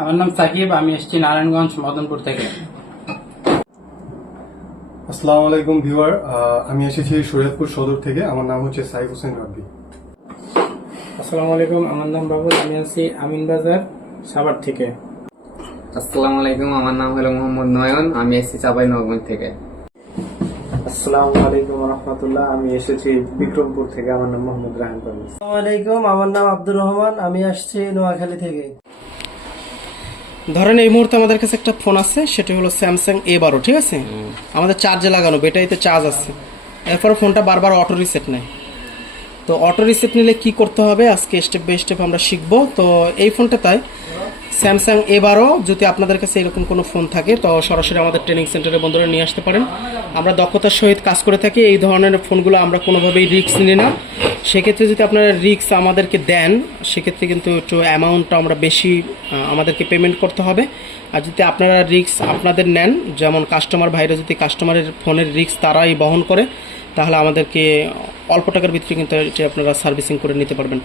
আমার নাম সাকিব আমি এসেছি নারায়ণগঞ্জ মদনপুর থেকে। আসসালামু আলাইকুম ভিউয়ার আমি এসেছি শরীয়তপুর সদর থেকে। আমার নাম হচ্ছে সাইফ হোসেন রাব্বি। আসসালামু আলাইকুম আমার নাম বাবুল আমি আছি আমিন বাজার সাভার থেকে। আসসালামু আলাইকুম আমার নাম হলো মোহাম্মদ নয়ন আমি এসেছি চাপাই নগর থেকে। আসসালামু আলাইকুম রহমতুল্লাহ আমি এসেছি বিক্রমপুর থেকে আমার নাম মোহাম্মদ রাহান আসসালামু আলাইকুম আমার নাম আব্দুর রহমান আমি আসছি নোয়াখালী থেকে। ধরেন এই মুহূর্তে আমাদের কাছে একটা ফোন আছে, সেটি হলো স্যামসাং এ বারো, ঠিক আছে? আমাদের চার্জে লাগানো ব্যাটারিতে চার্জ আছে। এরপর ফোনটা বারবার অটো রিসেট নেয়। তো অটো রিসেট নিলে কি করতে হবে? আজকে স্টেপ বাই স্টেপ আমরা শিখব। তো এই ফোনটা তাই স্যামসাং এ বারো যদি আপনাদের কাছে এরকম কোনো ফোন থাকে, তো সরাসরি আমাদের ট্রেনিং সেন্টারে বন্ধুরা নিয়ে আসতে পারেন। আমরা দক্ষতার সহিত কাজ করে থাকি, এই ধরনের ফোনগুলো আমরা কোনোভাবেই রিস্ক নিই না। সেক্ষেত্রে যদি আপনারা রিস্ক আমাদেরকে দেন, সেক্ষেত্রে কিন্তু একটু অ্যামাউন্টটা আমরা বেশি আমাদেরকে পেমেন্ট করতে হবে। আর যদি আপনারা রিস্ক আপনাদের নেন, যেমন কাস্টমার ভাইরা যদি কাস্টমারের ফোনের রিস্ক তারাই বহন করে তাহলে আমাদেরকে অল্প টাকার ভিতরে কিন্তু এটি আপনারা সার্ভিসিং করে নিতে পারবেন।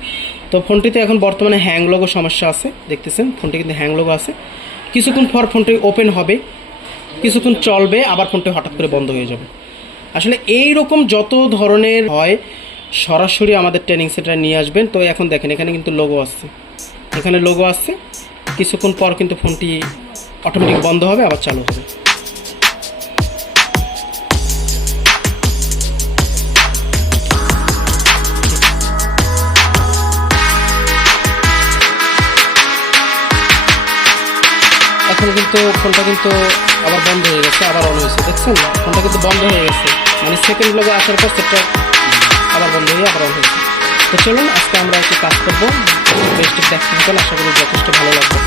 তো ফোনটিতে এখন বর্তমানে হ্যাং লগো সমস্যা আছে, দেখতেছেন? ফোনটি কিন্তু হ্যাং লগো আছে। কিছুক্ষণ পর ফোনটি ওপেন হবে, কিছুক্ষণ চলবে, আবার ফোনটি হঠাৎ করে বন্ধ হয়ে যাবে। আসলে এই রকম যত ধরনের হয়, সরাসরি আমাদের ট্রেনিং সেন্টারে নিয়ে আসবেন। তো এখন দেখেন, এখানে কিন্তু লোগো আসছে। এখানে লোগো আসছে, কিছুক্ষণ পর কিন্তু ফোনটি অটোমেটিক বন্ধ হবে, আবার চালু হবে। এখন কিন্তু ফোনটা কিন্তু আবার বন্ধ হয়ে গেছে, আবার অন হয়েছে, দেখছেন? ফোনটা কিন্তু বন্ধ হয়ে গেছে। মানে সেকেন্ড ব্লগে আসার পর সেটা আবার বন্ধ হয়ে আবার অন হয়েছে। তো চলুন, আজকে আমরা একটু কাজ করব। বেস্ট দেখতে আশা করি যথেষ্ট ভালো লাগবে।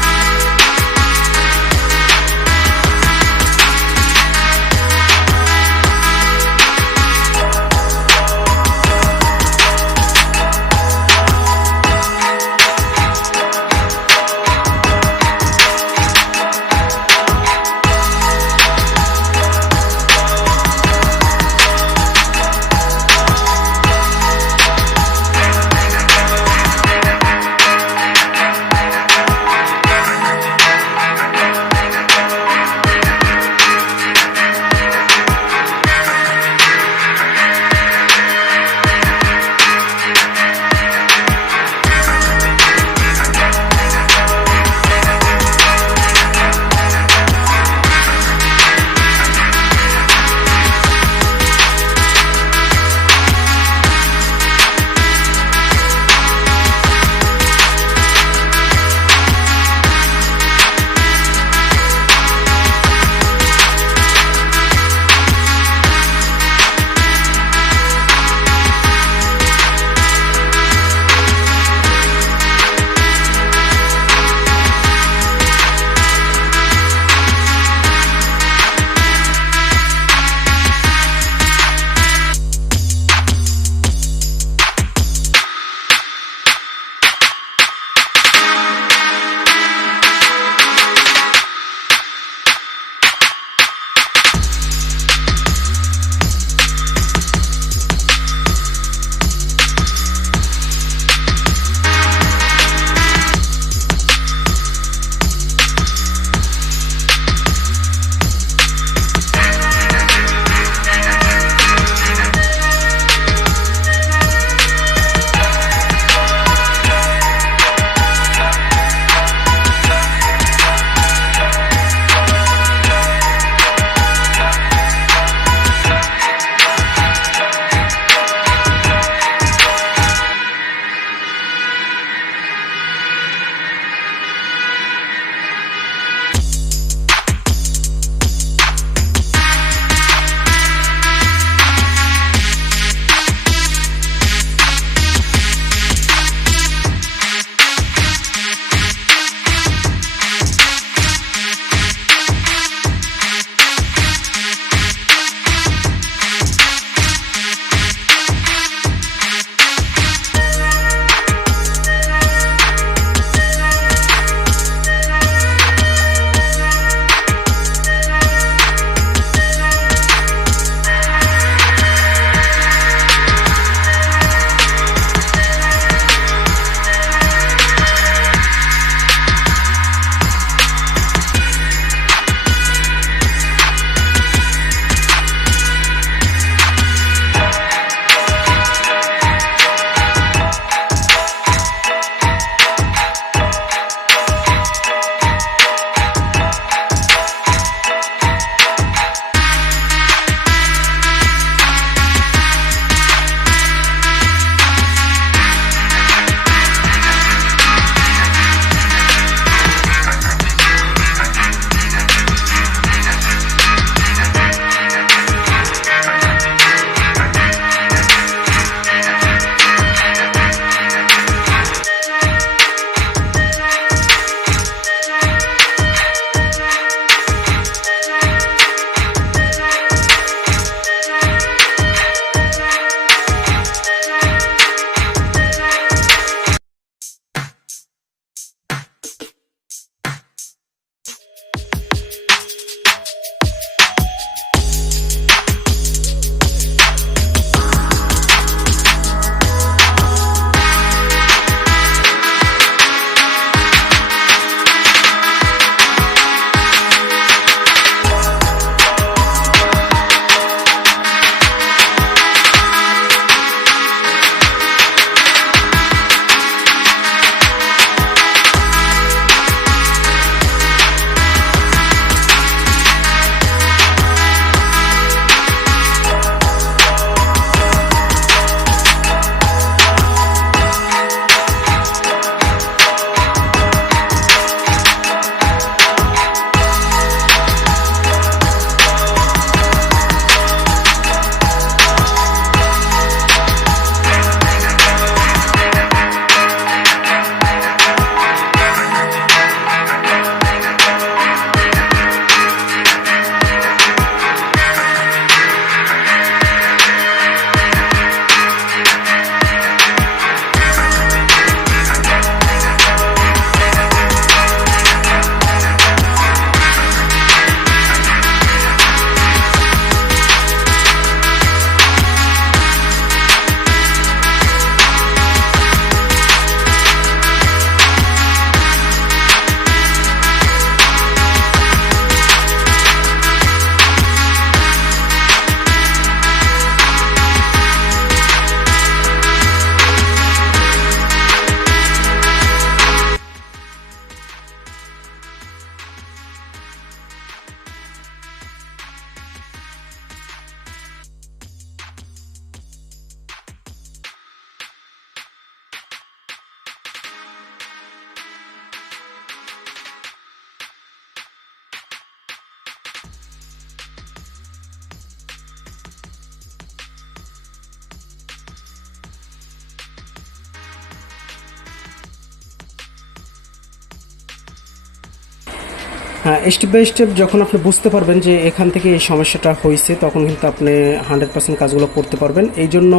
স্টেপ বাই স্টেপ যখন আপনি বুঝতে পারবেন যে এখান থেকে এই সমস্যাটা হয়েছে, তখন কিন্তু আপনি হান্ড্রেড পার্সেন্ট কাজগুলো করতে পারবেন। এই জন্য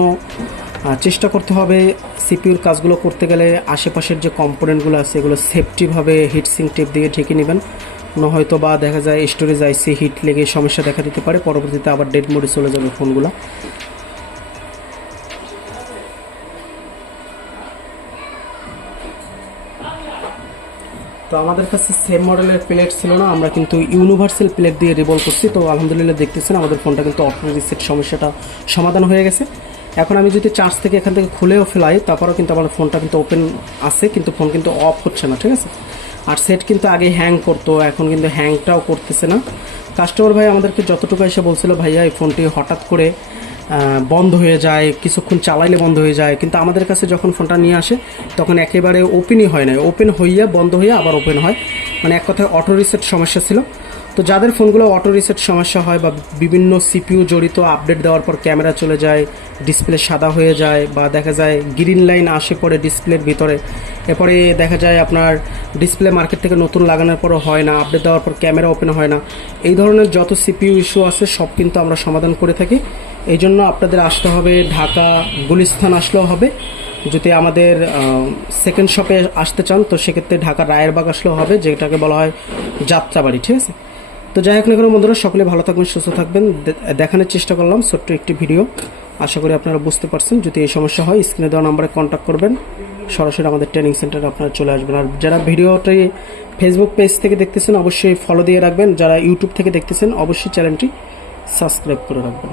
চেষ্টা করতে হবে সিপিউর কাজগুলো করতে গেলে আশেপাশের যে কম্পোনেন্টগুলো আছে, এগুলো সেফটিভাবে হিটসিং টেপ দিয়ে ঢেকে নেবেন। না হয়তো বা দেখা যায় স্টোরেজ আইসি হিট লেগে সমস্যা দেখা দিতে পারে, পরবর্তীতে আবার ডেড মোডে চলে যাবে ফোনগুলো তো আমাদের কাছে সেম মডেলের প্লেট ছিল না, আমরা কিন্তু ইউনিভার্সাল প্লেট দিয়ে রিভলভ করছি। তো আলহামদুলিল্লাহ দেখতেছেন, আমাদের ফোনটা কিন্তু অটো রিসেট সমস্যাটা সমাধান হয়ে গেছে। এখন আমি যদি চার্জ থেকে এখান থেকে খুলেও ফেলাই, তারপরেও কিন্তু আমার ফোনটা কিন্তু ওপেন আছে, কিন্তু ফোন কিন্তু অফ হচ্ছে না, ঠিক আছে? আর সেট কিন্তু আগে হ্যাং করতো, এখন কিন্তু হ্যাংটাও করতেছে না। কাস্টমার ভাই আমাদেরকে যতটুকু এসে বলছিল, ভাইয়া, এই ফোনটি হঠাৎ করে বন্ধ হয়ে যায়, কিছুক্ষণ চালাইলে বন্ধ হয়ে যায়। কিন্তু আমাদের কাছে যখন ফোনটা নিয়ে আসে, তখন একেবারে ওপেনই হয় না। ওপেন হইয়া বন্ধ হইয়া আবার ওপেন হয়। মানে এক কথায় অটো রিসেট সমস্যা ছিল। তো যাদের ফোনগুলো অটো রিসেট সমস্যা হয় বা বিভিন্ন সিপিইউ জড়িত আপডেট দেওয়ার পর ক্যামেরা চলে যায় ডিসপ্লে সাদা হয়ে যায় বা দেখা যায় গ্রিন লাইন আসে পড়ে ডিসপ্লের ভিতরে। এরপরে দেখা যায় আপনার ডিসপ্লে মার্কেট থেকে নতুন লাগানোর পরও হয় না আপডেট দেওয়ার পর ক্যামেরা ওপেন হয় না। এই ধরনের যত সিপিইউ ইস্যু আছে, সব কিন্তু আমরা সমাধান করে থাকি। এই জন্য আপনাদের আসতে হবে ঢাকা গুলিস্থান আসলেও হবে। যদি আমাদের সেকেন্ড শপে আসতে চান, তো সেক্ষেত্রে ঢাকা রায়েরবাগ আসলেও হবে, যেটাকে বলা হয় যাত্রাবাড়ি, ঠিক আছে? তো যাই হোক না কোনো বন্ধুরা, সকলে ভালো থাকবেন, সুস্থ থাকবেন। দেখানোর চেষ্টা করলাম ছোট্ট একটি ভিডিও। আশা করি আপনারা বুঝতে পারছেন, যদি এই সমস্যা হয় স্ক্রিনে দেওয়া নাম্বারে কন্ট্যাক্ট করবেন। সরাসরি আমাদের ট্রেনিং সেন্টারে আপনারা চলে আসবেন। আর যারা ভিডিওটি ফেসবুক পেজ থেকে দেখতেছেন, অবশ্যই ফলো দিয়ে রাখবেন। যারা ইউটিউব থেকে দেখতেছেন, অবশ্যই চ্যানেলটি সাবস্ক্রাইব করে রাখবেন।